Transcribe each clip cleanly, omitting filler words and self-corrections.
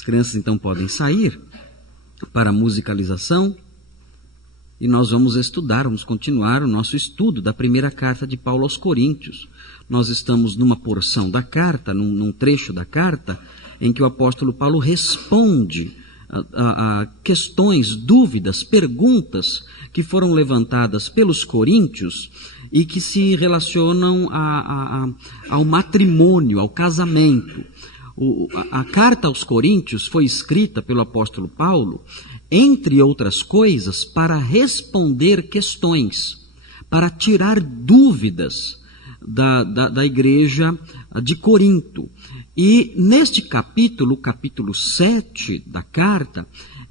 As crianças então podem sair para a musicalização e nós vamos continuar o nosso estudo da primeira carta de Paulo aos Coríntios. Nós estamos numa porção da carta, num trecho da carta, em que o apóstolo Paulo responde a questões, dúvidas, perguntas que foram levantadas pelos coríntios e que se relacionam ao matrimônio, ao casamento. A carta aos Coríntios foi escrita pelo apóstolo Paulo, entre outras coisas, para responder questões, para tirar dúvidas da igreja de Corinto. E neste capítulo, o capítulo 7 da carta,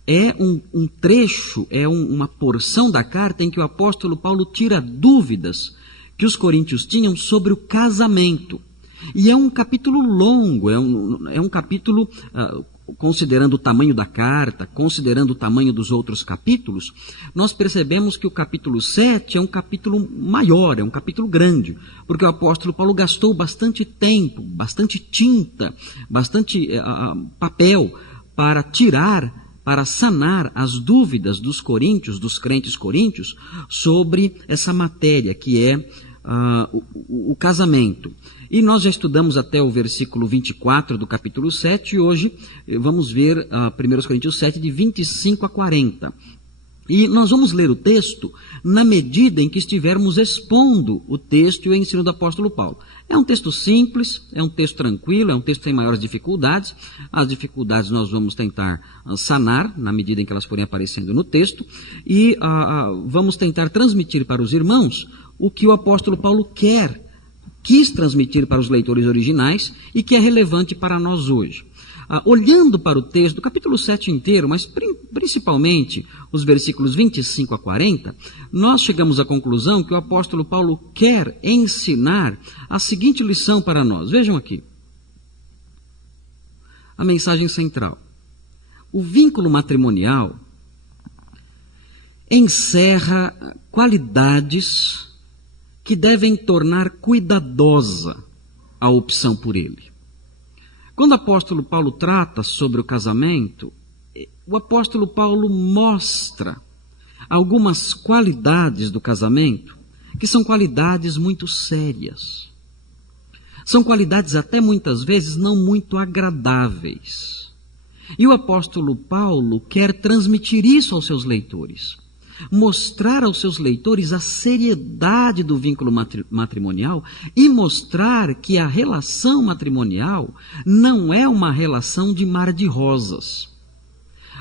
é um trecho, uma porção da carta em que o apóstolo Paulo tira dúvidas que os coríntios tinham sobre o casamento. E é um capítulo longo, é um capítulo, considerando o tamanho da carta, considerando o tamanho dos outros capítulos, nós percebemos que o capítulo 7 é um capítulo maior, é um capítulo grande, porque o apóstolo Paulo gastou bastante tempo, bastante tinta, bastante papel para sanar as dúvidas dos coríntios, dos crentes coríntios, sobre essa matéria que é o casamento. E nós já estudamos até o versículo 24 do capítulo 7 e hoje vamos ver 1 Coríntios 7 de 25 a 40. E nós vamos ler o texto na medida em que estivermos expondo o texto e o ensino do apóstolo Paulo. É um texto simples, é um texto tranquilo, é um texto sem maiores dificuldades. As dificuldades nós vamos tentar sanar na medida em que elas forem aparecendo no texto e vamos tentar transmitir para os irmãos o que o apóstolo Paulo quis transmitir para os leitores originais e que é relevante para nós hoje. Olhando para o texto do capítulo 7 inteiro, mas principalmente os versículos 25 a 40, nós chegamos à conclusão que o apóstolo Paulo quer ensinar a seguinte lição para nós. Vejam aqui. A mensagem central. O vínculo matrimonial encerra qualidades que devem tornar cuidadosa a opção por ele. Quando o apóstolo Paulo trata sobre o casamento, o apóstolo Paulo mostra algumas qualidades do casamento que são qualidades muito sérias. São qualidades até muitas vezes não muito agradáveis. E o apóstolo Paulo quer transmitir isso aos seus leitores. Mostrar aos seus leitores a seriedade do vínculo matrimonial e mostrar que a relação matrimonial não é uma relação de mar de rosas.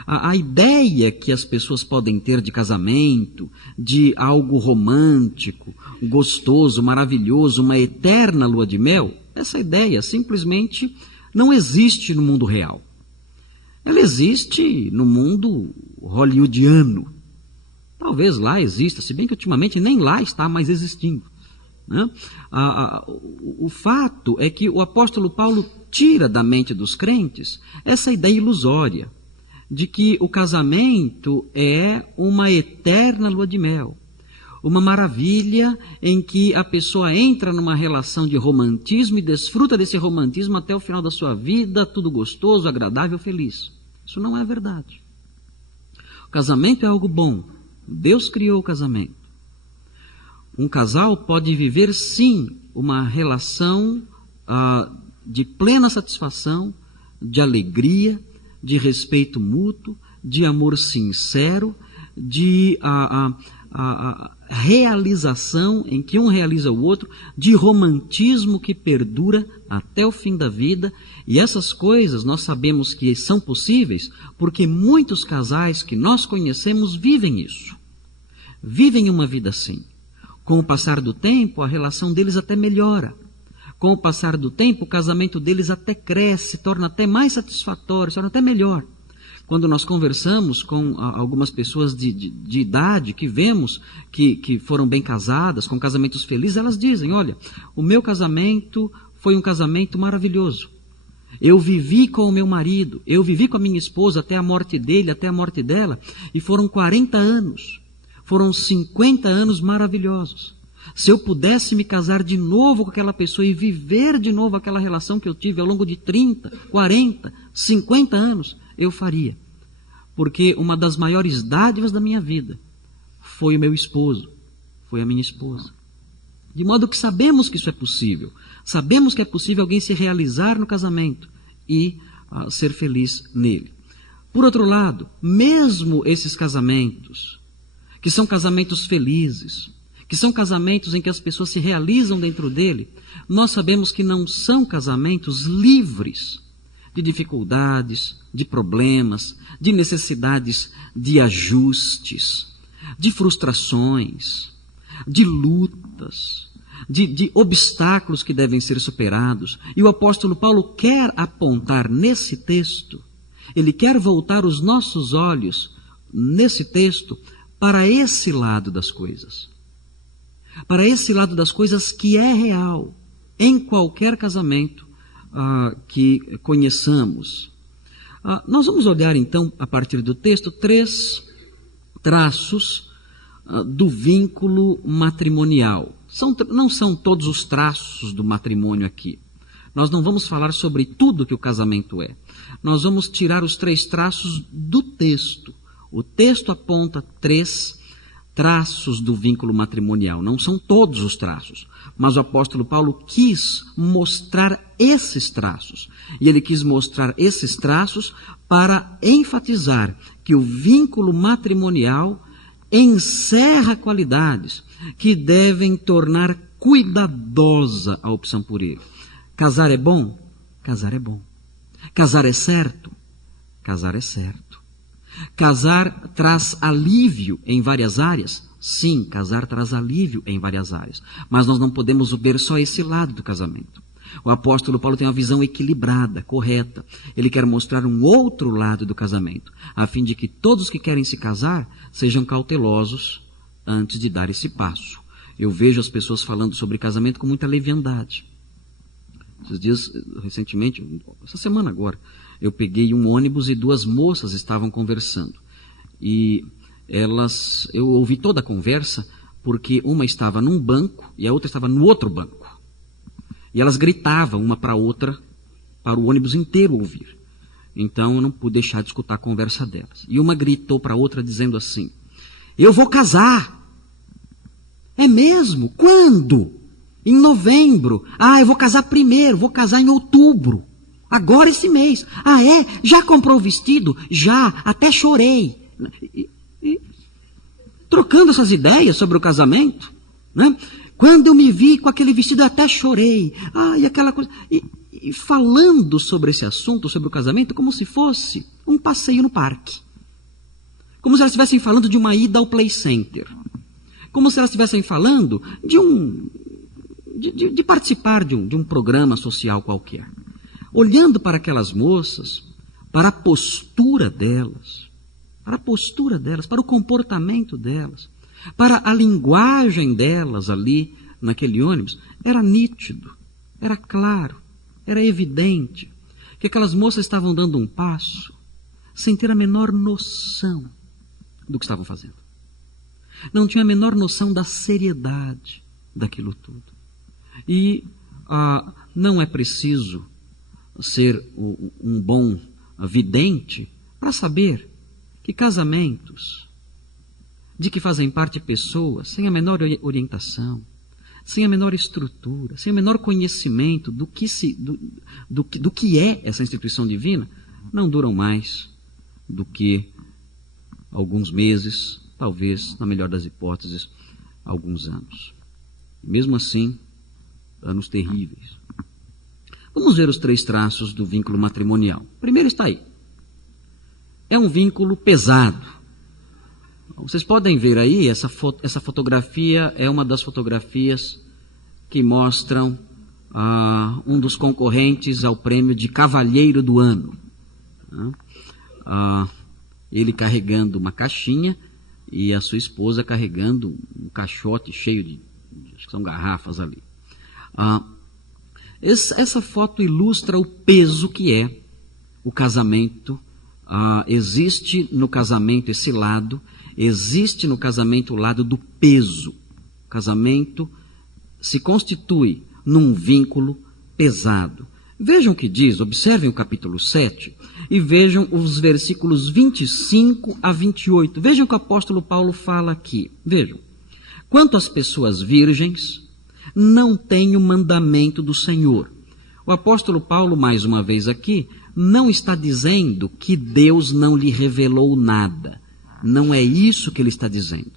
A ideia que as pessoas podem ter de casamento, de algo romântico, gostoso, maravilhoso, uma eterna lua de mel, essa ideia simplesmente não existe no mundo real. Ela existe no mundo hollywoodiano. Talvez lá exista, se bem que ultimamente nem lá está mais existindo. Né? O fato é que o apóstolo Paulo tira da mente dos crentes essa ideia ilusória de que o casamento é uma eterna lua de mel, uma maravilha em que a pessoa entra numa relação de romantismo e desfruta desse romantismo até o final da sua vida, tudo gostoso, agradável, feliz. Isso não é verdade. O casamento é algo bom. Deus criou o casamento. Um casal pode viver, sim, uma relação de plena satisfação, de alegria, de respeito mútuo, de amor sincero, de realização em que um realiza o outro, de romantismo que perdura até o fim da vida. E essas coisas nós sabemos que são possíveis porque muitos casais que nós conhecemos vivem isso. Vivem uma vida assim. Com o passar do tempo, a relação deles até melhora. Com o passar do tempo, o casamento deles até cresce, se torna até mais satisfatório, se torna até melhor. Quando nós conversamos com algumas pessoas de idade, que vemos que foram bem casadas, com casamentos felizes, elas dizem, olha, o meu casamento foi um casamento maravilhoso. Eu vivi com o meu marido, eu vivi com a minha esposa até a morte dele, até a morte dela, e foram 40 anos. Foram 50 anos maravilhosos. Se eu pudesse me casar de novo com aquela pessoa e viver de novo aquela relação que eu tive ao longo de 30, 40, 50 anos, eu faria. Porque uma das maiores dádivas da minha vida foi o meu esposo, foi a minha esposa. De modo que sabemos que isso é possível. Sabemos que é possível alguém se realizar no casamento e ser feliz nele. Por outro lado, mesmo esses casamentos, que são casamentos felizes, que são casamentos em que as pessoas se realizam dentro dele, nós sabemos que não são casamentos livres de dificuldades, de problemas, de necessidades de ajustes, de frustrações, de lutas, de obstáculos que devem ser superados. E o apóstolo Paulo quer apontar nesse texto, ele quer voltar os nossos olhos nesse texto para esse lado das coisas. Para esse lado das coisas que é real em qualquer casamento que conheçamos. Nós vamos olhar então, a partir do texto, 3 traços do vínculo matrimonial. Não são todos os traços do matrimônio aqui. Nós não vamos falar sobre tudo que o casamento é. Nós vamos tirar os 3 traços do texto. O texto aponta 3 traços do vínculo matrimonial. Não são todos os traços, mas o apóstolo Paulo quis mostrar esses traços. E ele quis mostrar esses traços para enfatizar que o vínculo matrimonial encerra qualidades que devem tornar cuidadosa a opção por ele. Casar é bom? Casar é bom. Casar é certo? Casar é certo. Casar traz alívio em várias áreas? Sim, casar traz alívio em várias áreas. Mas nós não podemos ver só esse lado do casamento. O apóstolo Paulo tem uma visão equilibrada, correta. Ele quer mostrar um outro lado do casamento, a fim de que todos que querem se casar sejam cautelosos antes de dar esse passo. Eu vejo as pessoas falando sobre casamento com muita leviandade. Esses dias, recentemente, essa semana agora, eu peguei um ônibus e 2 moças estavam conversando. E eu ouvi toda a conversa porque uma estava num banco e a outra estava no outro banco. E elas gritavam uma para a outra, para o ônibus inteiro ouvir. Então eu não pude deixar de escutar a conversa delas. E uma gritou para a outra dizendo assim: eu vou casar. É mesmo? Quando? Em novembro. Eu vou casar primeiro, vou casar em outubro. Agora esse mês. É? Já comprou o vestido? Já, até chorei. E trocando essas ideias sobre o casamento, né? Quando eu me vi com aquele vestido, eu até chorei. E aquela coisa. E falando sobre esse assunto, sobre o casamento, como se fosse um passeio no parque. Como se elas estivessem falando de uma ida ao Play Center. Como se elas estivessem falando de participar de um programa social qualquer. Olhando para aquelas moças, para a postura delas, para o comportamento delas, para a linguagem delas ali naquele ônibus, era nítido, era claro, era evidente que aquelas moças estavam dando um passo sem ter a menor noção do que estavam fazendo. Não tinha a menor noção da seriedade daquilo tudo. E não é preciso ser um bom vidente para saber que casamentos de que fazem parte pessoas sem a menor orientação, sem a menor estrutura, sem o menor conhecimento do que é essa instituição divina, não duram mais do que alguns meses, talvez, na melhor das hipóteses, alguns anos. Mesmo assim, anos terríveis. Vamos ver os 3 traços do vínculo matrimonial. O primeiro está aí. É um vínculo pesado. Vocês podem ver aí, essa fotografia é uma das fotografias que mostram um dos concorrentes ao prêmio de Cavalheiro do Ano. Ele carregando uma caixinha e a sua esposa carregando um caixote cheio de acho que são garrafas ali. Essa foto ilustra o peso que é o casamento. Existe no casamento esse lado, existe no casamento o lado do peso. O casamento se constitui num vínculo pesado. Vejam o que diz, observem o capítulo 7 e vejam os versículos 25 a 28. Vejam o que o apóstolo Paulo fala aqui. Vejam. Quanto às pessoas virgens, não tem o mandamento do Senhor. O apóstolo Paulo, mais uma vez aqui, não está dizendo que Deus não lhe revelou nada. Não é isso que ele está dizendo.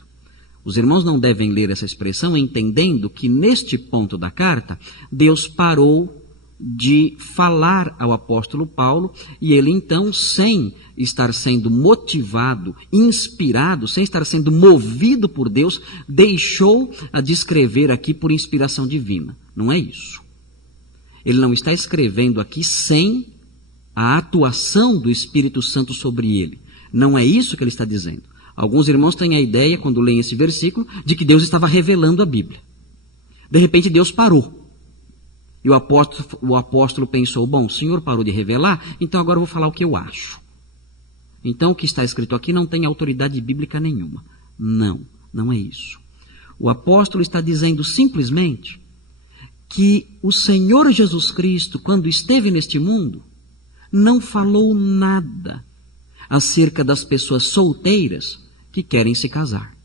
Os irmãos não devem ler essa expressão entendendo que neste ponto da carta, Deus parou de falar ao apóstolo Paulo e ele então, sem estar sendo motivado, inspirado, sem estar sendo movido por Deus, deixou de escrever aqui por inspiração divina. Não é isso. Ele não está escrevendo aqui sem a atuação do Espírito Santo sobre ele. Não é isso que ele está dizendo. Alguns irmãos têm a ideia, quando leem esse versículo, de que Deus estava revelando a Bíblia. De repente Deus parou. E o apóstolo pensou, bom, o Senhor parou de revelar, então agora eu vou falar o que eu acho. Então o que está escrito aqui não tem autoridade bíblica nenhuma. Não, não é isso. O apóstolo está dizendo simplesmente que o Senhor Jesus Cristo, quando esteve neste mundo, não falou nada acerca das pessoas solteiras que querem se casar.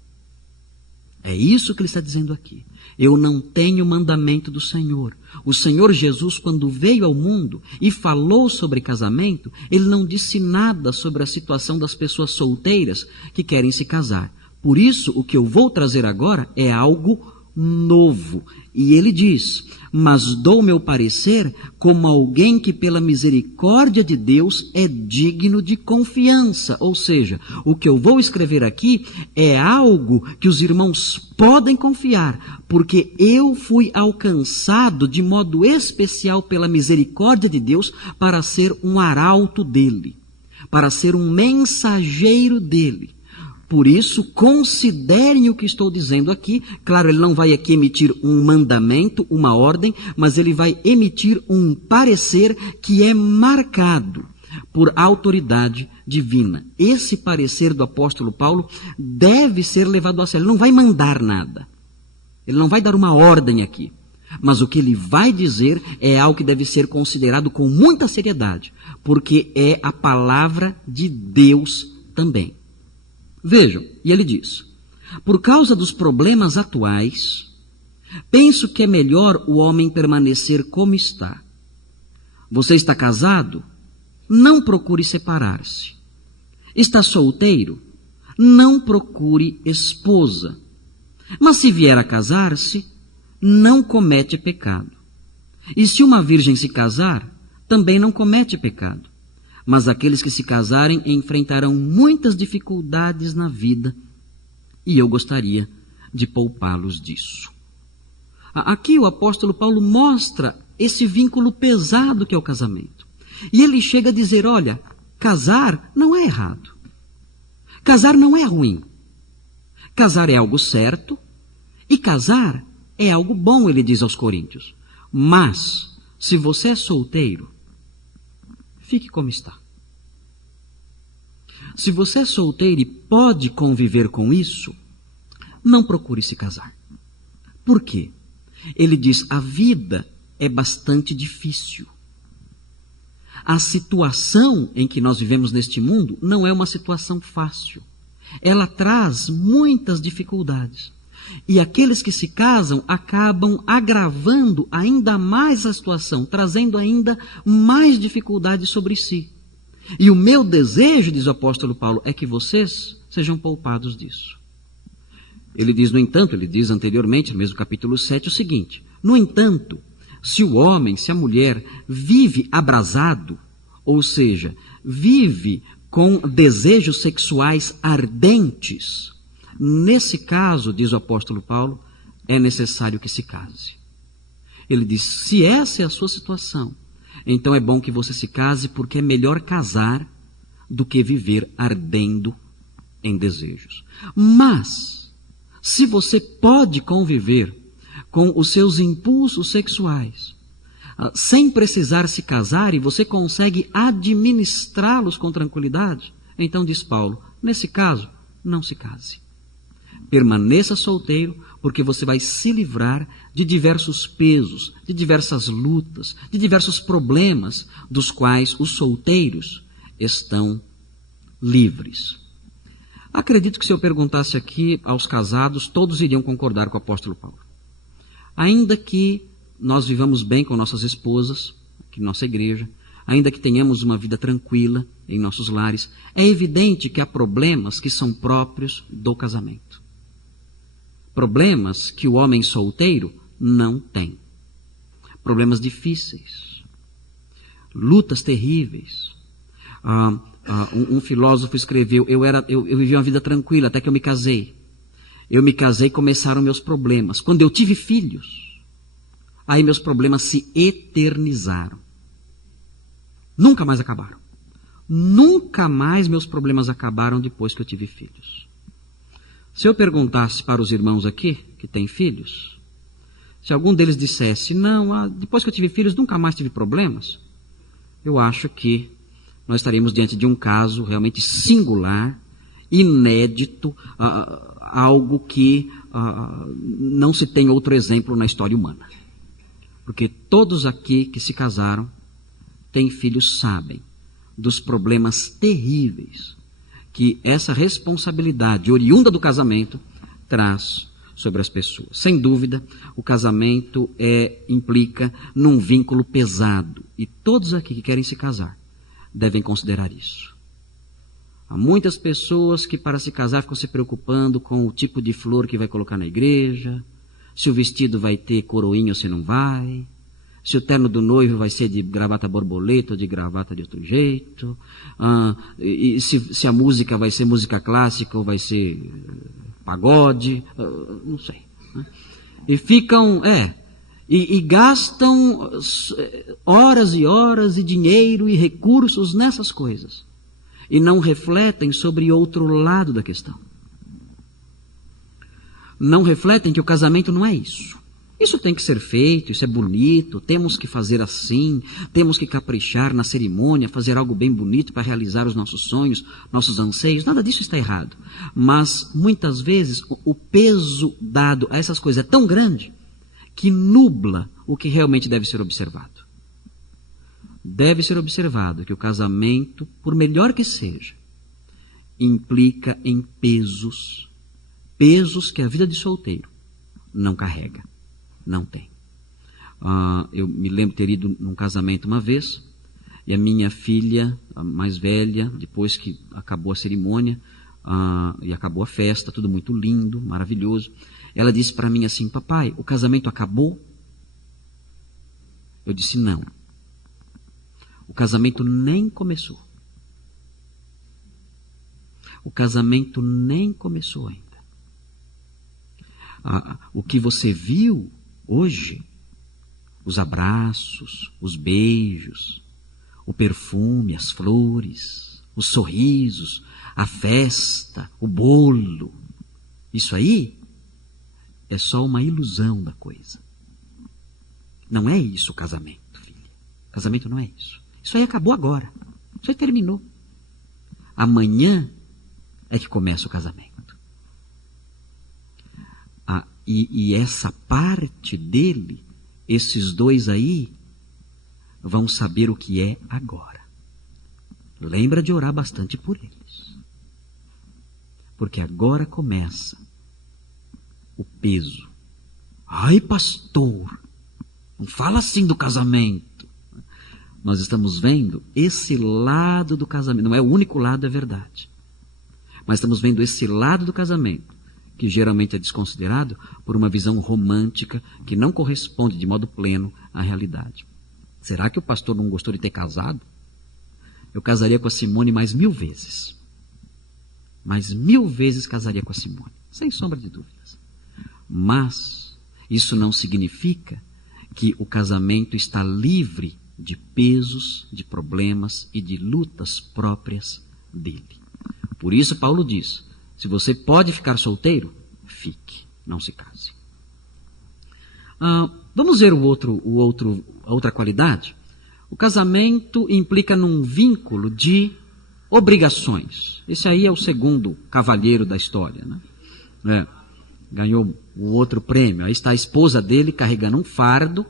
É isso que ele está dizendo aqui. Eu não tenho mandamento do Senhor. O Senhor Jesus, quando veio ao mundo e falou sobre casamento, ele não disse nada sobre a situação das pessoas solteiras que querem se casar. Por isso, o que eu vou trazer agora é algo novo. E ele diz, mas dou meu parecer como alguém que pela misericórdia de Deus é digno de confiança. Ou seja, o que eu vou escrever aqui é algo que os irmãos podem confiar, porque eu fui alcançado de modo especial pela misericórdia de Deus para ser um arauto dele, para ser um mensageiro dele. Por isso, considerem o que estou dizendo aqui. Claro, ele não vai aqui emitir um mandamento, uma ordem, mas ele vai emitir um parecer que é marcado por autoridade divina. Esse parecer do apóstolo Paulo deve ser levado a sério. Ele não vai mandar nada. Ele não vai dar uma ordem aqui. Mas o que ele vai dizer é algo que deve ser considerado com muita seriedade, porque é a palavra de Deus também. Vejam, e ele diz, por causa dos problemas atuais, penso que é melhor o homem permanecer como está. Você está casado? Não procure separar-se. Está solteiro? Não procure esposa. Mas se vier a casar-se, não comete pecado. E se uma virgem se casar, também não comete pecado. Mas aqueles que se casarem enfrentarão muitas dificuldades na vida, e eu gostaria de poupá-los disso. Aqui o apóstolo Paulo mostra esse vínculo pesado que é o casamento. E ele chega a dizer, olha, casar não é errado. Casar não é ruim. Casar é algo certo, e casar é algo bom, ele diz aos Coríntios. Mas, se você é solteiro, fique como está. Se você é solteiro e pode conviver com isso, não procure se casar. Por quê? Ele diz, a vida é bastante difícil. A situação em que nós vivemos neste mundo não é uma situação fácil. Ela traz muitas dificuldades. E aqueles que se casam acabam agravando ainda mais a situação, trazendo ainda mais dificuldades sobre si. E o meu desejo, diz o apóstolo Paulo, é que vocês sejam poupados disso. Ele diz, no entanto, ele diz anteriormente, no mesmo capítulo 7, o seguinte, no entanto, se o homem, se a mulher vive abrasado, ou seja, vive com desejos sexuais ardentes, nesse caso, diz o apóstolo Paulo, é necessário que se case. Ele diz, se essa é a sua situação, então é bom que você se case, porque é melhor casar do que viver ardendo em desejos. Mas, se você pode conviver com os seus impulsos sexuais, sem precisar se casar, e você consegue administrá-los com tranquilidade, então diz Paulo, nesse caso, não se case. Permaneça solteiro, porque você vai se livrar de diversos pesos, de diversas lutas, de diversos problemas dos quais os solteiros estão livres. Acredito que se eu perguntasse aqui aos casados, todos iriam concordar com o apóstolo Paulo. Ainda que nós vivamos bem com nossas esposas, aqui na nossa igreja, ainda que tenhamos uma vida tranquila em nossos lares, é evidente que há problemas que são próprios do casamento. Problemas que o homem solteiro não tem. Problemas difíceis. Lutas terríveis. Um filósofo escreveu, eu vivi uma vida tranquila até que eu me casei. Eu me casei e começaram meus problemas. Quando eu tive filhos, aí meus problemas se eternizaram. Nunca mais acabaram. Nunca mais meus problemas acabaram depois que eu tive filhos. Se eu perguntasse para os irmãos aqui, que têm filhos, se algum deles dissesse, não, depois que eu tive filhos nunca mais tive problemas, eu acho que nós estaríamos diante de um caso realmente singular, inédito, algo que não se tem outro exemplo na história humana. Porque todos aqui que se casaram, têm filhos, sabem dos problemas terríveis que essa responsabilidade oriunda do casamento traz sobre as pessoas. Sem dúvida, o casamento implica num vínculo pesado. E todos aqui que querem se casar devem considerar isso. Há muitas pessoas que para se casar ficam se preocupando com o tipo de flor que vai colocar na igreja, se o vestido vai ter coroinha ou se não vai, se o terno do noivo vai ser de gravata borboleta ou de gravata de outro jeito, e se a música vai ser música clássica ou vai ser pagode, não sei. Né? E ficam, e gastam horas e horas e dinheiro e recursos nessas coisas. E não refletem sobre outro lado da questão. Não refletem que o casamento não é isso. Isso tem que ser feito, isso é bonito, temos que fazer assim, temos que caprichar na cerimônia, fazer algo bem bonito para realizar os nossos sonhos, nossos anseios, nada disso está errado. Mas, muitas vezes, o peso dado a essas coisas é tão grande que nubla o que realmente deve ser observado. Deve ser observado que o casamento, por melhor que seja, implica em pesos que a vida de solteiro não carrega. Não tem. Eu me lembro de ter ido num casamento uma vez, e a minha filha, a mais velha, depois que acabou a cerimônia, e acabou a festa, tudo muito lindo, maravilhoso, ela disse para mim assim, papai, o casamento acabou? Eu disse, não. O casamento nem começou. O casamento nem começou ainda. O que você viu hoje, os abraços, os beijos, o perfume, as flores, os sorrisos, a festa, o bolo, isso aí é só uma ilusão da coisa. Não é isso o casamento, filha. O casamento não é isso. Isso aí acabou agora. Isso aí terminou. Amanhã é que começa o casamento. E essa parte dele, esses dois aí, vão saber o que é agora. Lembra de orar bastante por eles. Porque agora começa o peso. Ai, pastor, não fala assim do casamento. Nós estamos vendo esse lado do casamento. Não é o único lado, é verdade. Mas estamos vendo esse lado do casamento, que geralmente é desconsiderado por uma visão romântica que não corresponde de modo pleno à realidade. Será que o pastor não gostou de ter casado? Eu casaria com a Simone mais 1000 vezes. Mais 1000 vezes casaria com a Simone, sem sombra de dúvidas. Mas isso não significa que o casamento está livre de pesos, de problemas e de lutas próprias dele. Por isso Paulo diz, se você pode ficar solteiro, fique, não se case. Vamos ver a outra qualidade. O casamento implica num vínculo de obrigações. Esse aí é o segundo cavalheiro da história, né? ganhou o outro prêmio. Aí está a esposa dele carregando um fardo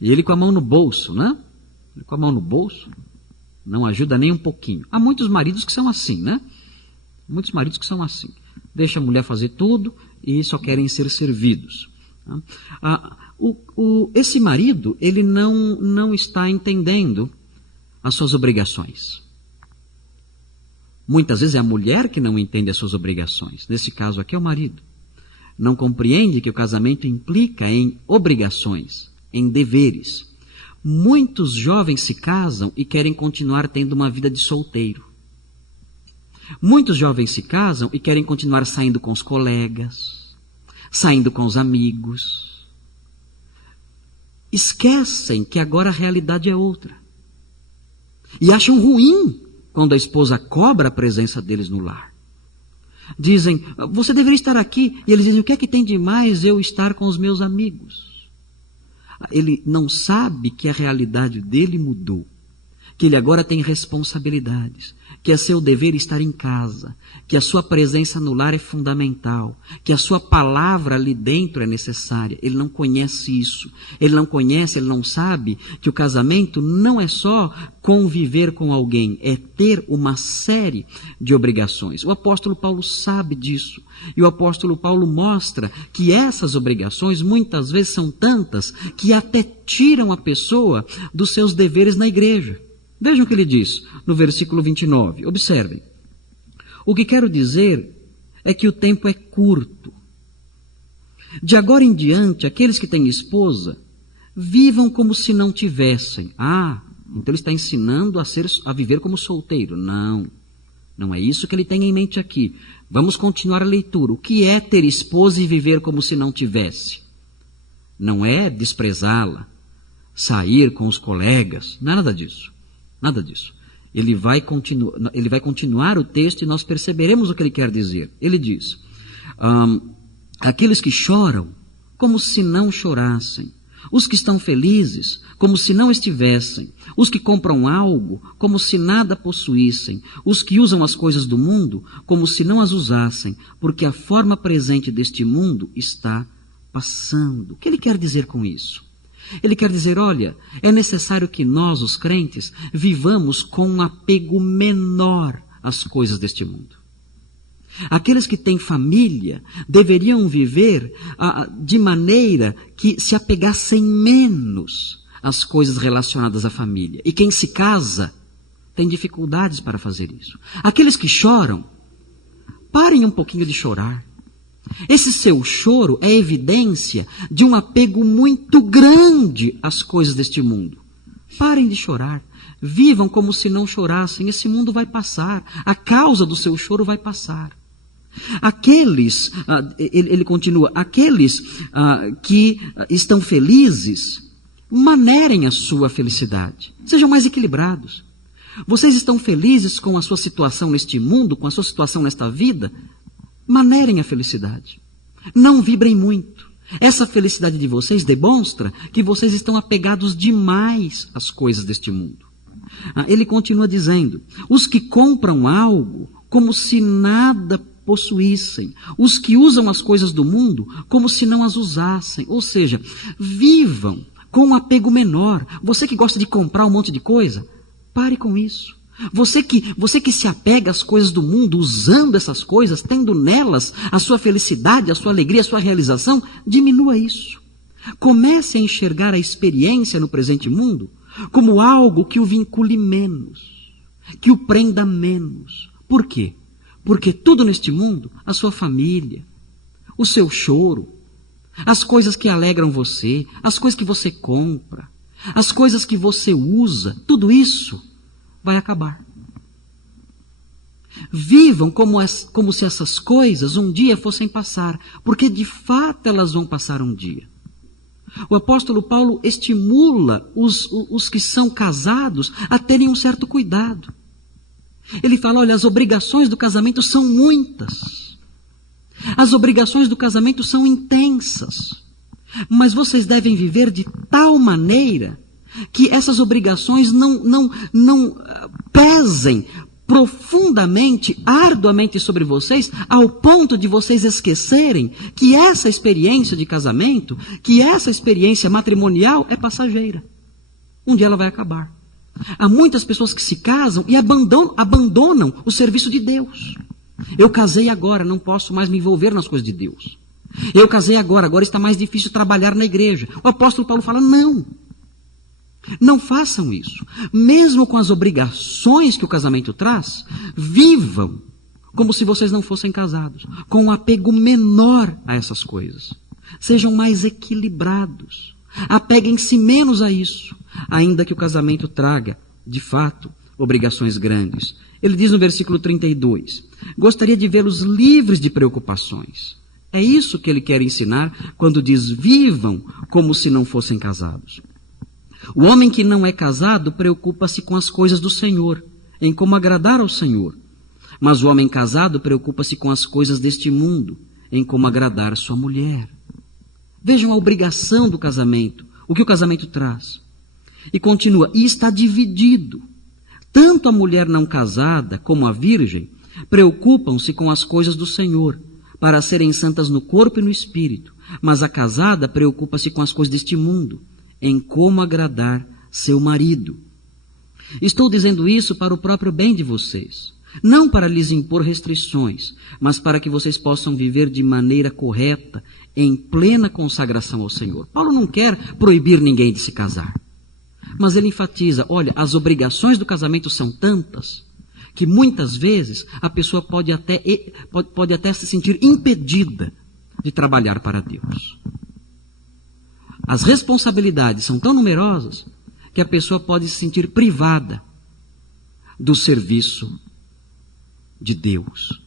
e ele com a mão no bolso, né? Ele com a mão no bolso não ajuda nem um pouquinho. Há muitos maridos que são assim, né? Muitos maridos que são assim. Deixa a mulher fazer tudo e só querem ser servidos. Esse marido, ele não está entendendo as suas obrigações. Muitas vezes é a mulher que não entende as suas obrigações. Nesse caso aqui é o marido. Não compreende que o casamento implica em obrigações, em deveres. Muitos jovens se casam e querem continuar tendo uma vida de solteiro. Muitos jovens se casam e querem continuar saindo com os colegas, saindo com os amigos. Esquecem que agora a realidade é outra. E acham ruim quando a esposa cobra a presença deles no lar. Dizem, você deveria estar aqui. E eles dizem, o que é que tem de mais eu estar com os meus amigos? Ele não sabe que a realidade dele mudou. Que ele agora tem responsabilidades, que é seu dever estar em casa, que a sua presença no lar é fundamental, que a sua palavra ali dentro é necessária. Ele não conhece isso. Ele não sabe que o casamento não é só conviver com alguém, é ter uma série de obrigações. O apóstolo Paulo sabe disso. E o apóstolo Paulo mostra que essas obrigações muitas vezes são tantas que até tiram a pessoa dos seus deveres na igreja. Vejam o que ele diz no versículo 29. Observem. O que quero dizer é que o tempo é curto. De agora em diante, aqueles que têm esposa, vivam como se não tivessem. Então ele está ensinando a viver como solteiro. Não é isso que ele tem em mente aqui. Vamos continuar a leitura. O que é ter esposa e viver como se não tivesse? Não é desprezá-la, sair com os colegas, não é nada disso. Nada disso. Ele vai continuar o texto e nós perceberemos o que ele quer dizer. Ele diz, aqueles que choram, como se não chorassem. Os que estão felizes, como se não estivessem. Os que compram algo, como se nada possuíssem. Os que usam as coisas do mundo, como se não as usassem. Porque a forma presente deste mundo está passando. O que ele quer dizer com isso? Ele quer dizer, olha, é necessário que nós, os crentes, vivamos com um apego menor às coisas deste mundo. Aqueles que têm família deveriam viver de maneira que se apegassem menos às coisas relacionadas à família. E quem se casa tem dificuldades para fazer isso. Aqueles que choram, parem um pouquinho de chorar. Esse seu choro é evidência de um apego muito grande às coisas deste mundo. Parem de chorar. Vivam como se não chorassem. Esse mundo vai passar. A causa do seu choro vai passar. Aqueles, ele continua, aqueles que estão felizes, manerem a sua felicidade. Sejam mais equilibrados. Vocês estão felizes com a sua situação neste mundo, com a sua situação nesta vida? Manerem a felicidade. Não vibrem muito. Essa felicidade de vocês demonstra que vocês estão apegados demais às coisas deste mundo. Ele continua dizendo, os que compram algo como se nada possuíssem. Os que usam as coisas do mundo como se não as usassem. Ou seja, vivam com um apego menor. Você que gosta de comprar um monte de coisa, pare com isso. Você que se apega às coisas do mundo, usando essas coisas, tendo nelas a sua felicidade, a sua alegria, a sua realização, diminua isso. Comece a enxergar a experiência no presente mundo como algo que o vincule menos, que o prenda menos. Por quê? Porque tudo neste mundo, a sua família, o seu choro, as coisas que alegram você, as coisas que você compra, as coisas que você usa, tudo isso vai acabar. Vivam como se essas coisas um dia fossem passar, porque de fato elas vão passar um dia. O apóstolo Paulo estimula os que são casados a terem um certo cuidado. Ele fala, olha, as obrigações do casamento são muitas. As obrigações do casamento são intensas. Mas vocês devem viver de tal maneira que essas obrigações não pesem profundamente, arduamente sobre vocês, ao ponto de vocês esquecerem que essa experiência de casamento, que essa experiência matrimonial é passageira. Um dia ela vai acabar. Há muitas pessoas que se casam e abandonam o serviço de Deus. Eu casei agora, não posso mais me envolver nas coisas de Deus. Eu casei agora está mais difícil trabalhar na igreja. O apóstolo Paulo fala, não façam isso. Mesmo com as obrigações que o casamento traz, vivam como se vocês não fossem casados, com um apego menor a essas coisas. Sejam mais equilibrados. Apeguem-se menos a isso, ainda que o casamento traga, de fato, obrigações grandes. Ele diz no versículo 32, gostaria de vê-los livres de preocupações. É isso que ele quer ensinar quando diz, vivam como se não fossem casados. O homem que não é casado preocupa-se com as coisas do Senhor, em como agradar ao Senhor. Mas o homem casado preocupa-se com as coisas deste mundo, em como agradar sua mulher. Vejam a obrigação do casamento, o que o casamento traz. E continua, e está dividido. Tanto a mulher não casada como a virgem preocupam-se com as coisas do Senhor, para serem santas no corpo e no espírito. Mas a casada preocupa-se com as coisas deste mundo, em como agradar seu marido. Estou dizendo isso para o próprio bem de vocês, não para lhes impor restrições, mas para que vocês possam viver de maneira correta, em plena consagração ao Senhor. Paulo não quer proibir ninguém de se casar, mas ele enfatiza, olha, as obrigações do casamento são tantas, que muitas vezes a pessoa pode até se sentir impedida de trabalhar para Deus. As responsabilidades são tão numerosas que a pessoa pode se sentir privada do serviço de Deus.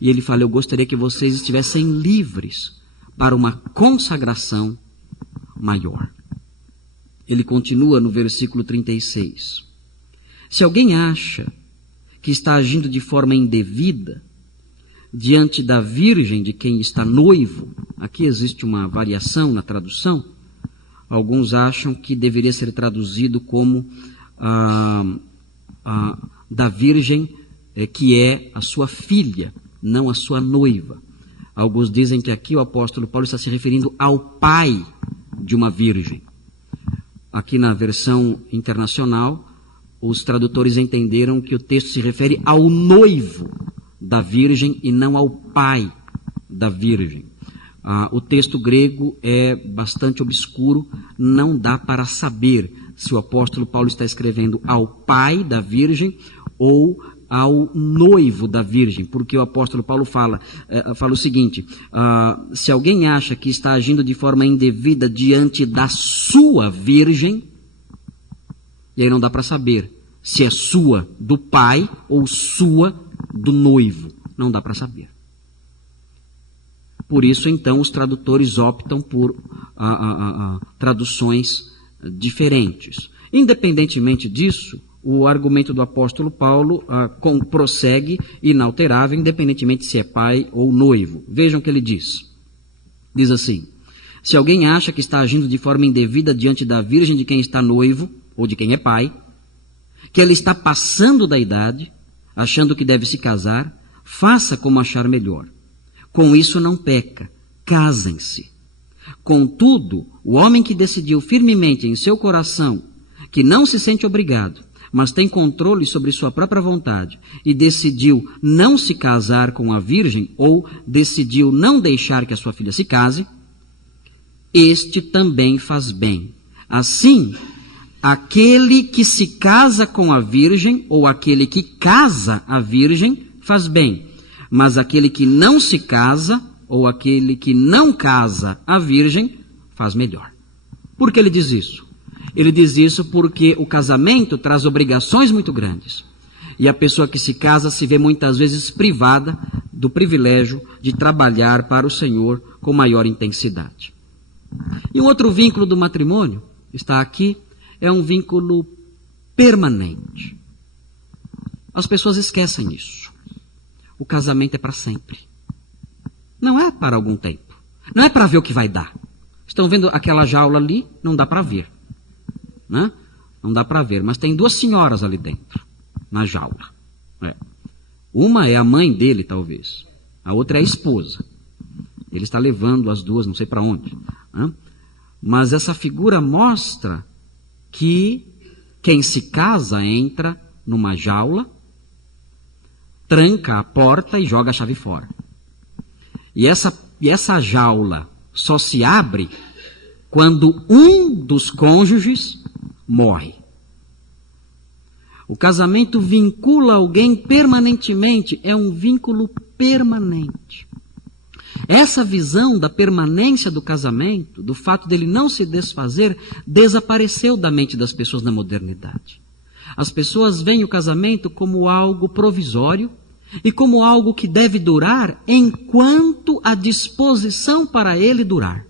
E ele fala, eu gostaria que vocês estivessem livres para uma consagração maior. Ele continua no versículo 36. Se alguém acha que está agindo de forma indevida diante da virgem de quem está noivo, aqui existe uma variação na tradução. Alguns acham que deveria ser traduzido como da virgem que é a sua filha, não a sua noiva. Alguns dizem que aqui o apóstolo Paulo está se referindo ao pai de uma virgem. Aqui na versão internacional, os tradutores entenderam que o texto se refere ao noivo da virgem e não ao pai da virgem. O texto grego é bastante obscuro, não dá para saber se o apóstolo Paulo está escrevendo ao pai da virgem ou ao noivo da virgem, porque o apóstolo Paulo fala o seguinte, se alguém acha que está agindo de forma indevida diante da sua virgem, e aí não dá para saber se é sua do pai ou sua do noivo, não dá para saber. Por isso, então, os tradutores optam por traduções diferentes. Independentemente disso, o argumento do apóstolo Paulo prossegue inalterável, independentemente se é pai ou noivo. Vejam o que ele diz. Diz assim, se alguém acha que está agindo de forma indevida diante da virgem de quem está noivo, ou de quem é pai, que ela está passando da idade, achando que deve se casar, faça como achar melhor. Com isso não peca, casem-se. Contudo, o homem que decidiu firmemente em seu coração que não se sente obrigado, mas tem controle sobre sua própria vontade e decidiu não se casar com a virgem ou decidiu não deixar que a sua filha se case, este também faz bem. Assim, aquele que se casa com a virgem ou aquele que casa a virgem faz bem, mas aquele que não se casa ou aquele que não casa a virgem faz melhor. Por que ele diz isso? Ele diz isso porque o casamento traz obrigações muito grandes. E a pessoa que se casa se vê muitas vezes privada do privilégio de trabalhar para o Senhor com maior intensidade. E um outro vínculo do matrimônio, está aqui, é um vínculo permanente. As pessoas esquecem isso. O casamento é para sempre. Não é para algum tempo. Não é para ver o que vai dar. Estão vendo aquela jaula ali? Não dá para ver. Né? Não dá para ver, mas tem duas senhoras ali dentro, na jaula. É. Uma é a mãe dele, talvez. A outra é a esposa. Ele está levando as duas, não sei para onde. Né? Mas essa figura mostra que quem se casa entra numa jaula, tranca a porta e joga a chave fora. E essa jaula só se abre quando um dos cônjuges morre. O casamento vincula alguém permanentemente, é um vínculo permanente. Essa visão da permanência do casamento, do fato dele não se desfazer, desapareceu da mente das pessoas na modernidade. As pessoas veem o casamento como algo provisório e como algo que deve durar enquanto a disposição para ele durar.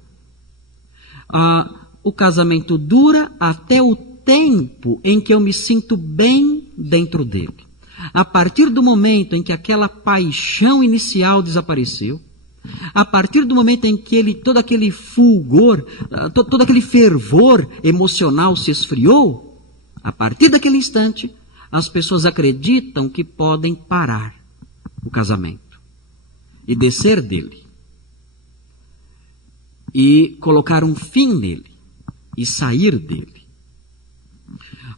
O casamento dura até o tempo em que eu me sinto bem dentro dele. A partir do momento em que aquela paixão inicial desapareceu, a partir do momento em que todo aquele fulgor, todo aquele fervor emocional se esfriou, a partir daquele instante, as pessoas acreditam que podem parar o casamento e descer dele e colocar um fim nele e sair dele.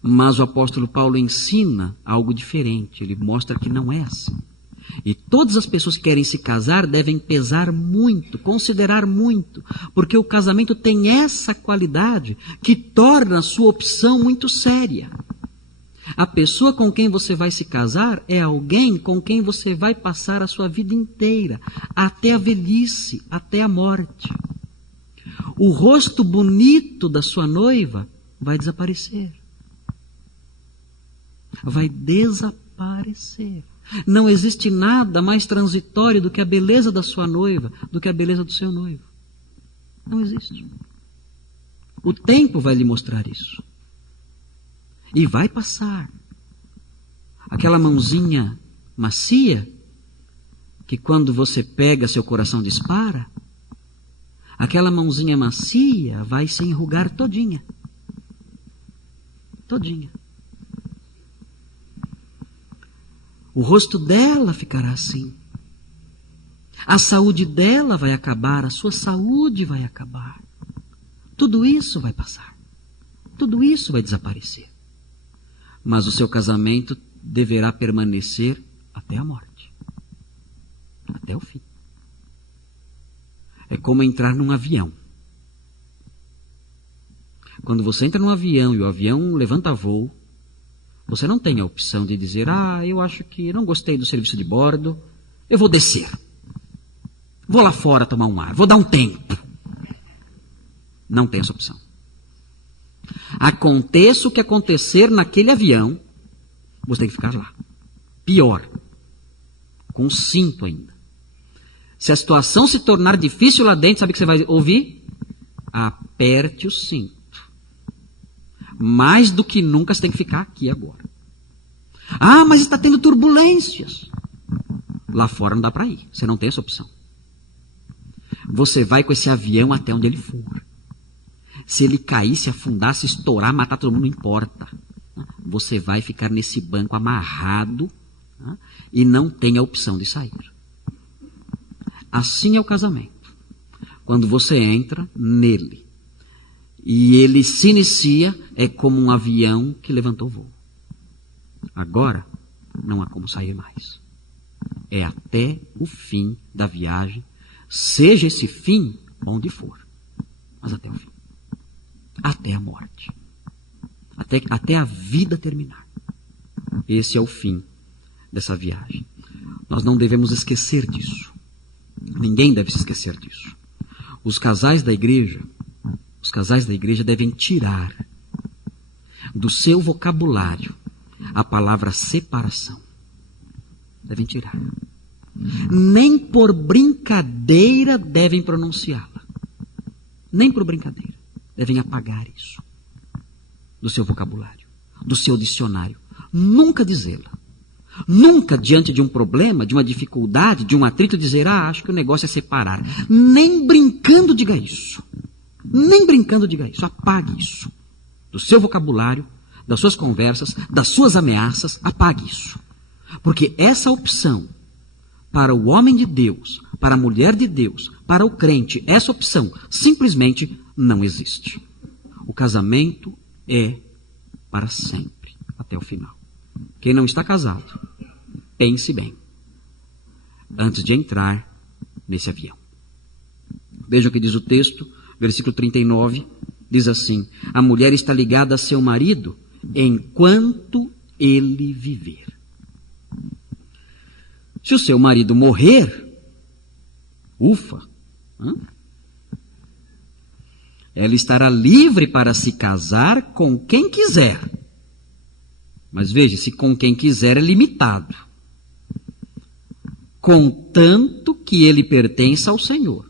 Mas o apóstolo Paulo ensina algo diferente. Ele mostra que não é assim. E todas as pessoas que querem se casar devem pesar muito, considerar muito, porque o casamento tem essa qualidade que torna a sua opção muito séria. A pessoa com quem você vai se casar é alguém com quem você vai passar a sua vida inteira, até a velhice, até a morte. O rosto bonito da sua noiva vai desaparecer. Vai desaparecer. Não existe nada mais transitório do que a beleza da sua noiva, do que a beleza do seu noivo. Não existe. O tempo vai lhe mostrar isso. E vai passar. Aquela mãozinha macia, que quando você pega seu coração dispara, aquela mãozinha macia vai se enrugar todinha. Todinha. O rosto dela ficará assim. A saúde dela vai acabar, a sua saúde vai acabar. Tudo isso vai passar. Tudo isso vai desaparecer. Mas o seu casamento deverá permanecer até a morte. Até o fim. É como entrar num avião. Quando você entra num avião e o avião levanta voo, você não tem a opção de dizer, eu acho que não gostei do serviço de bordo, eu vou descer. Vou lá fora tomar um ar, vou dar um tempo. Não tem essa opção. Aconteça o que acontecer naquele avião, você tem que ficar lá. Pior, com cinto ainda. Se a situação se tornar difícil lá dentro, sabe o que você vai ouvir? Aperte o cinto. Mais do que nunca você tem que ficar aqui agora. Mas está tendo turbulências. Lá fora não dá para ir, você não tem essa opção. Você vai com esse avião até onde ele for. Se ele cair, se afundar, se estourar, matar todo mundo, não importa. Você vai ficar nesse banco amarrado e não tem a opção de sair. Assim é o casamento. Quando você entra nele e ele se inicia, é como um avião que levantou voo. Agora, não há como sair mais. É até o fim da viagem, seja esse fim onde for, mas até o fim. Até a morte. Até a vida terminar. Esse é o fim dessa viagem. Nós não devemos esquecer disso. Ninguém deve se esquecer disso. Os casais da igreja devem tirar do seu vocabulário a palavra separação. Devem tirar. Nem por brincadeira devem pronunciá-la. Nem por brincadeira. Devem apagar isso do seu vocabulário, do seu dicionário. Nunca dizê-la. Nunca, diante de um problema, de uma dificuldade, de um atrito, dizer, acho que o negócio é separar. Nem brincando diga isso. Nem brincando diga isso. Apague isso do seu vocabulário, das suas conversas, das suas ameaças. Apague isso. Porque essa opção para o homem de Deus, para a mulher de Deus, para o crente, essa opção simplesmente não existe. O casamento é para sempre, até o final. Quem não está casado, pense bem, antes de entrar nesse avião. Veja o que diz o texto, versículo 39, diz assim: a mulher está ligada a seu marido enquanto ele viver. Se o seu marido morrer, ufa, ela estará livre para se casar com quem quiser. Mas veja, se com quem quiser é limitado. Contanto que ele pertença ao Senhor.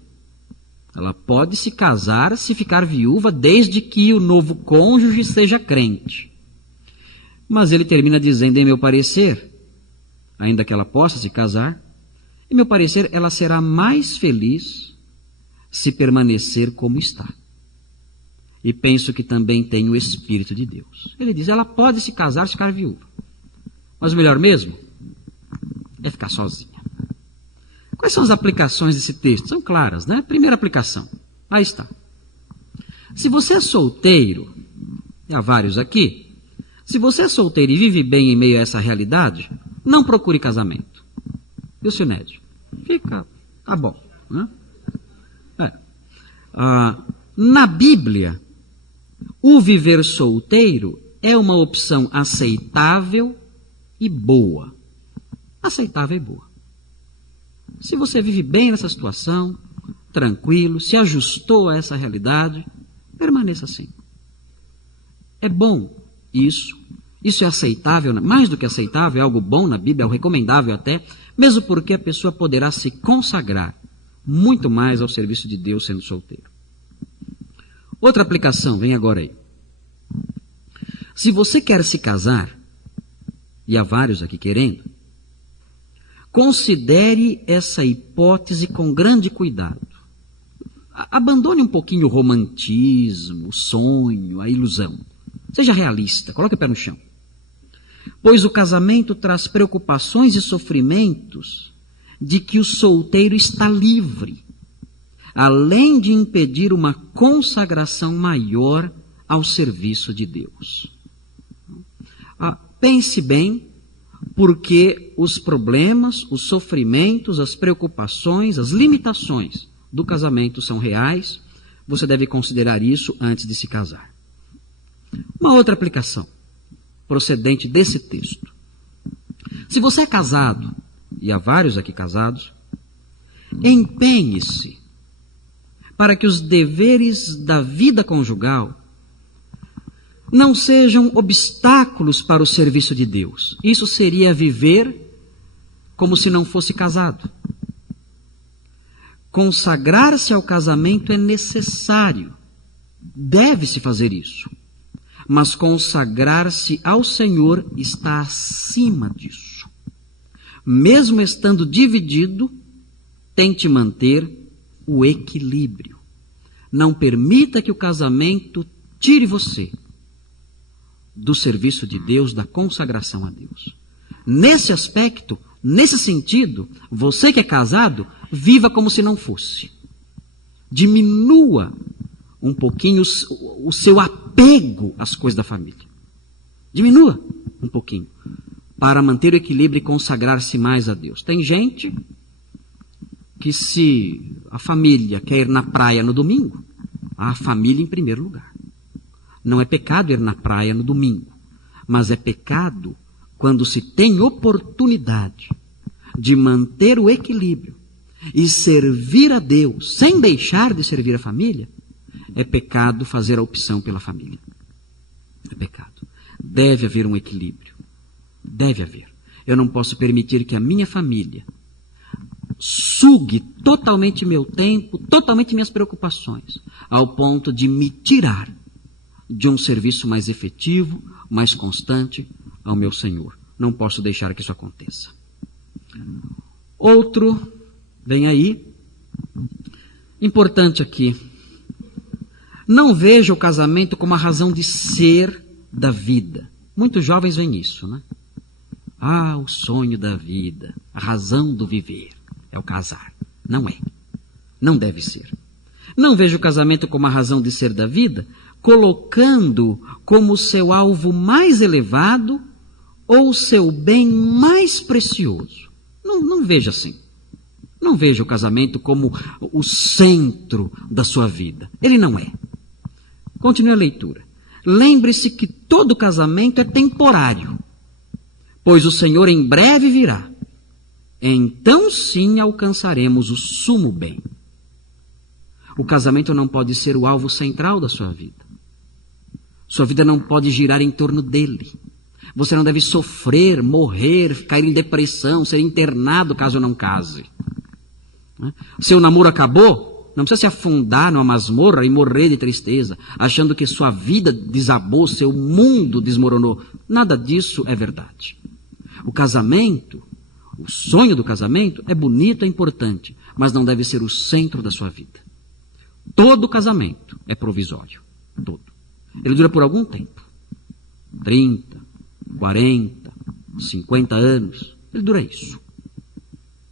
Ela pode se casar, se ficar viúva, desde que o novo cônjuge seja crente. Mas ele termina dizendo, em meu parecer, ainda que ela possa se casar, em meu parecer, ela será mais feliz se permanecer como está. E penso que também tem o Espírito de Deus. Ele diz, ela pode se casar, ficar viúva. Mas o melhor mesmo é ficar sozinha. Quais são as aplicações desse texto? São claras, né? Primeira aplicação. Aí está. Se você é solteiro, e há vários aqui, se você é solteiro e vive bem em meio a essa realidade, não procure casamento. E o Sinédio? Tá bom. Né? Na Bíblia, o viver solteiro é uma opção aceitável e boa. Aceitável e boa. Se você vive bem nessa situação, tranquilo, se ajustou a essa realidade, permaneça assim. É bom isso. Isso é aceitável, mais do que aceitável, é algo bom na Bíblia, é o recomendável até, mesmo porque a pessoa poderá se consagrar muito mais ao serviço de Deus sendo solteiro. Outra aplicação, vem agora aí. Se você quer se casar, e há vários aqui querendo, considere essa hipótese com grande cuidado. Abandone um pouquinho o romantismo, o sonho, a ilusão. Seja realista, coloque o pé no chão. Pois o casamento traz preocupações e sofrimentos de que o solteiro está livre, além de impedir uma consagração maior ao serviço de Deus. Pense bem, porque os problemas, os sofrimentos, as preocupações, as limitações do casamento são reais. Você deve considerar isso antes de se casar. Uma outra aplicação, procedente desse texto. Se você é casado, e há vários aqui casados, empenhe-se para que os deveres da vida conjugal não sejam obstáculos para o serviço de Deus. Isso seria viver como se não fosse casado. Consagrar-se ao casamento é necessário. Deve-se fazer isso. Mas consagrar-se ao Senhor está acima disso. Mesmo estando dividido, tente manter o equilíbrio. Não permita que o casamento tire você do serviço de Deus, da consagração a Deus. Nesse aspecto, nesse sentido, você que é casado, viva como se não fosse. Diminua um pouquinho o seu apego às coisas da família. Diminua um pouquinho, para manter o equilíbrio e consagrar-se mais a Deus. Tem gente que, se a família quer ir na praia no domingo, a família em primeiro lugar. Não é pecado ir na praia no domingo, mas é pecado quando se tem oportunidade de manter o equilíbrio e servir a Deus sem deixar de servir a família. É pecado fazer a opção pela família. É pecado. Deve haver um equilíbrio. Deve haver. Eu não posso permitir que a minha família sugue totalmente meu tempo, totalmente minhas preocupações, ao ponto de me tirar de um serviço mais efetivo, mais constante ao meu Senhor. Não posso deixar que isso aconteça. Outro, vem aí, importante aqui. Não veja o casamento como a razão de ser da vida. Muitos jovens veem isso, né? o sonho da vida, a razão do viver é o casar. Não é. Não deve ser. Não vejo o casamento como a razão de ser da vida, colocando como seu alvo mais elevado ou seu bem mais precioso. Não vejo assim. Não vejo o casamento como o centro da sua vida. Ele não é. Continue a leitura. Lembre-se que todo casamento é temporário, pois o Senhor em breve virá. Então sim alcançaremos o sumo bem. O casamento não pode ser o alvo central da sua vida. Sua vida não pode girar em torno dele. Você não deve sofrer, morrer, cair em depressão, ser internado caso não case. Seu namoro acabou, não precisa se afundar numa masmorra e morrer de tristeza, achando que sua vida desabou, seu mundo desmoronou. Nada disso é verdade. O casamento, o sonho do casamento é bonito, é importante, mas não deve ser o centro da sua vida. Todo casamento é provisório. Todo. Ele dura por algum tempo. 30, 40, 50 anos. Ele dura isso.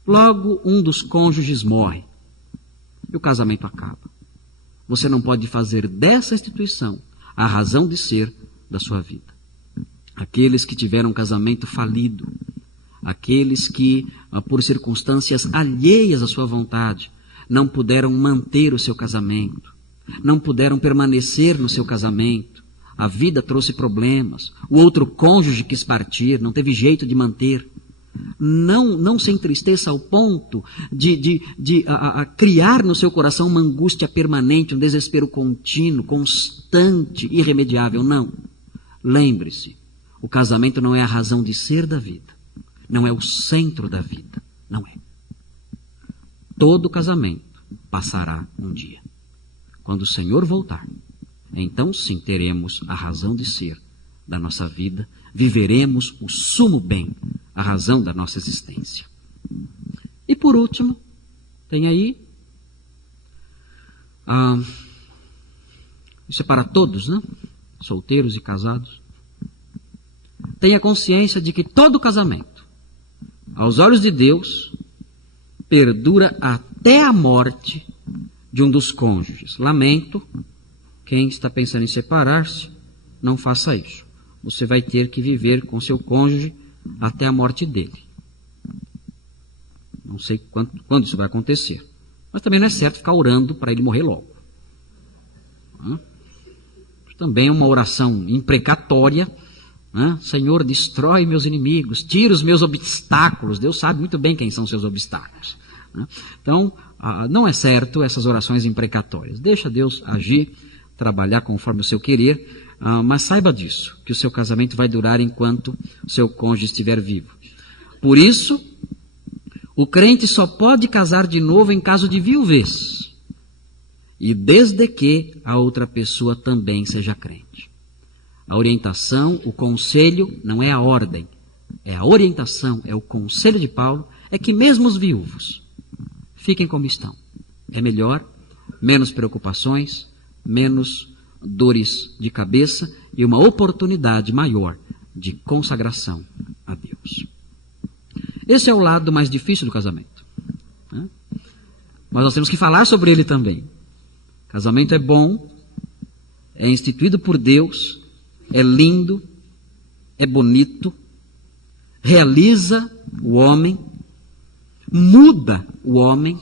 Logo, um dos cônjuges morre. E o casamento acaba. Você não pode fazer dessa instituição a razão de ser da sua vida. Aqueles que tiveram um casamento falido, aqueles que, por circunstâncias alheias à sua vontade, não puderam manter o seu casamento, não puderam permanecer no seu casamento, a vida trouxe problemas, o outro cônjuge quis partir, não teve jeito de manter. Não se entristeça ao ponto de criar no seu coração uma angústia permanente, um desespero contínuo, constante, irremediável. Não. Lembre-se, o casamento não é a razão de ser da vida, não é o centro da vida, não é. Todo casamento passará um dia. Quando o Senhor voltar, então sim teremos a razão de ser da nossa vida, viveremos o sumo bem, a razão da nossa existência. E por último, tem aí, isso é para todos, né? Solteiros e casados. Tenha consciência de que todo casamento, aos olhos de Deus, perdura até a morte de um dos cônjuges. Lamento, quem está pensando em separar-se, não faça isso. Você vai ter que viver com seu cônjuge até a morte dele. Não sei quando isso vai acontecer. Mas também não é certo ficar orando para ele morrer logo. Também é uma oração imprecatória. Senhor, destrói meus inimigos, tira os meus obstáculos. Deus sabe muito bem quem são seus obstáculos. Então, não é certo essas orações imprecatórias. Deixa Deus agir, trabalhar conforme o seu querer, mas saiba disso, que o seu casamento vai durar enquanto o seu cônjuge estiver vivo. Por isso, o crente só pode casar de novo em caso de viuvez, e desde que a outra pessoa também seja crente. A orientação, o conselho, não é a ordem, é a orientação, é o conselho de Paulo, é que mesmo os viúvos fiquem como estão. É melhor, menos preocupações, menos dores de cabeça e uma oportunidade maior de consagração a Deus. Esse é o lado mais difícil do casamento. Mas nós temos que falar sobre ele também. Casamento é bom, é instituído por Deus, é lindo, é bonito, realiza o homem, muda o homem,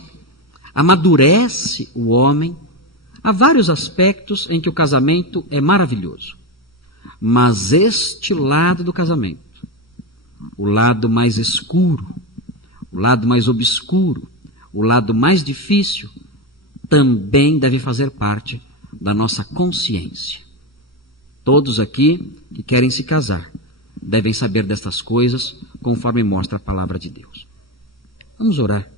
amadurece o homem. Há vários aspectos em que o casamento é maravilhoso. Mas este lado do casamento, o lado mais escuro, o lado mais obscuro, o lado mais difícil, também deve fazer parte da nossa consciência. Todos aqui que querem se casar devem saber destas coisas, conforme mostra a palavra de Deus. Vamos orar.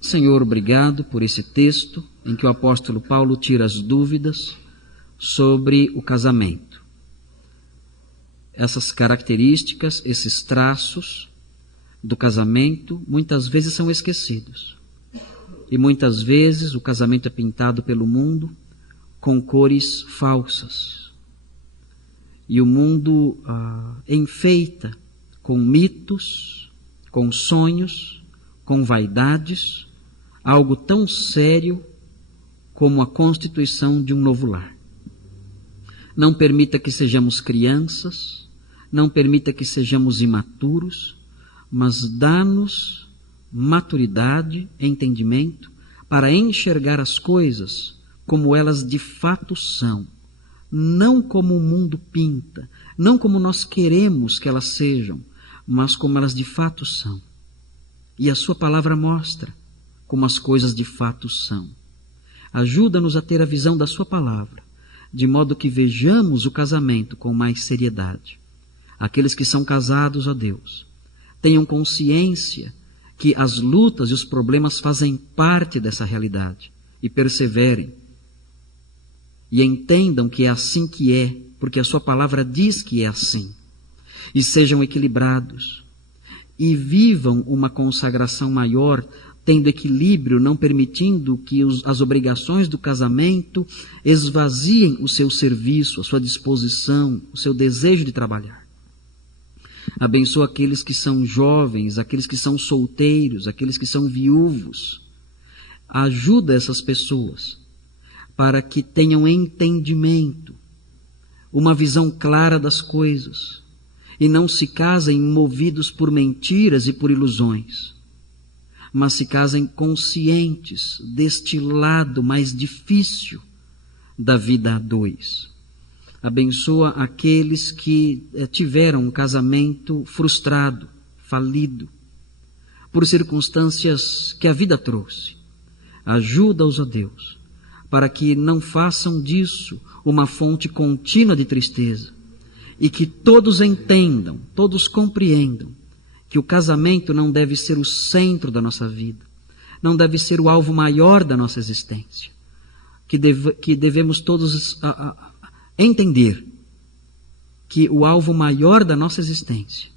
Senhor, obrigado por esse texto em que o apóstolo Paulo tira as dúvidas sobre o casamento. Essas características, esses traços do casamento, muitas vezes são esquecidos. E muitas vezes o casamento é pintado pelo mundo com cores falsas. E o mundo enfeita com mitos, com sonhos, com vaidades, algo tão sério como a constituição de um novo lar. Não permita que sejamos crianças, não permita que sejamos imaturos, mas dá-nos maturidade, entendimento, para enxergar as coisas como elas de fato são, não como o mundo pinta, não como nós queremos que elas sejam, mas como elas de fato são. E a sua palavra mostra como as coisas de fato são. Ajuda-nos a ter a visão da sua palavra, de modo que vejamos o casamento com mais seriedade. Aqueles que são casados, ó Deus, tenham consciência que as lutas e os problemas fazem parte dessa realidade e perseverem. E entendam que é assim que é, porque a sua palavra diz que é assim. E sejam equilibrados e vivam uma consagração maior, tendo equilíbrio, não permitindo que as obrigações do casamento esvaziem o seu serviço, a sua disposição, o seu desejo de trabalhar. Abençoa aqueles que são jovens, aqueles que são solteiros, aqueles que são viúvos. Ajuda essas pessoas para que tenham entendimento, uma visão clara das coisas, e não se casem movidos por mentiras e por ilusões, mas se casem conscientes deste lado mais difícil da vida a dois. Abençoa aqueles que tiveram um casamento frustrado, falido, por circunstâncias que a vida trouxe. Ajuda-os, ó Deus, para que não façam disso uma fonte contínua de tristeza, e que todos entendam, todos compreendam, que o casamento não deve ser o centro da nossa vida, não deve ser o alvo maior da nossa existência, que devemos todos entender que o alvo maior da nossa existência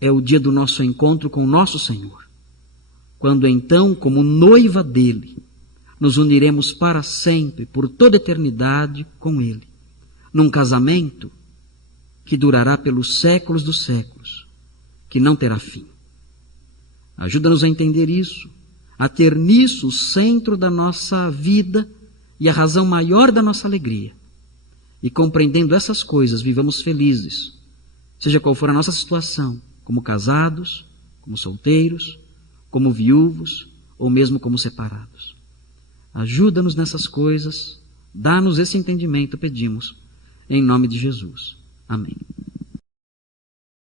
é o dia do nosso encontro com o nosso Senhor, quando então, como noiva dele, nos uniremos para sempre, por toda a eternidade com ele, num casamento que durará pelos séculos dos séculos, que não terá fim. Ajuda-nos a entender isso, a ter nisso o centro da nossa vida e a razão maior da nossa alegria. E compreendendo essas coisas, vivamos felizes, seja qual for a nossa situação, como casados, como solteiros, como viúvos ou mesmo como separados. Ajuda-nos nessas coisas, dá-nos esse entendimento, pedimos, em nome de Jesus. Amém.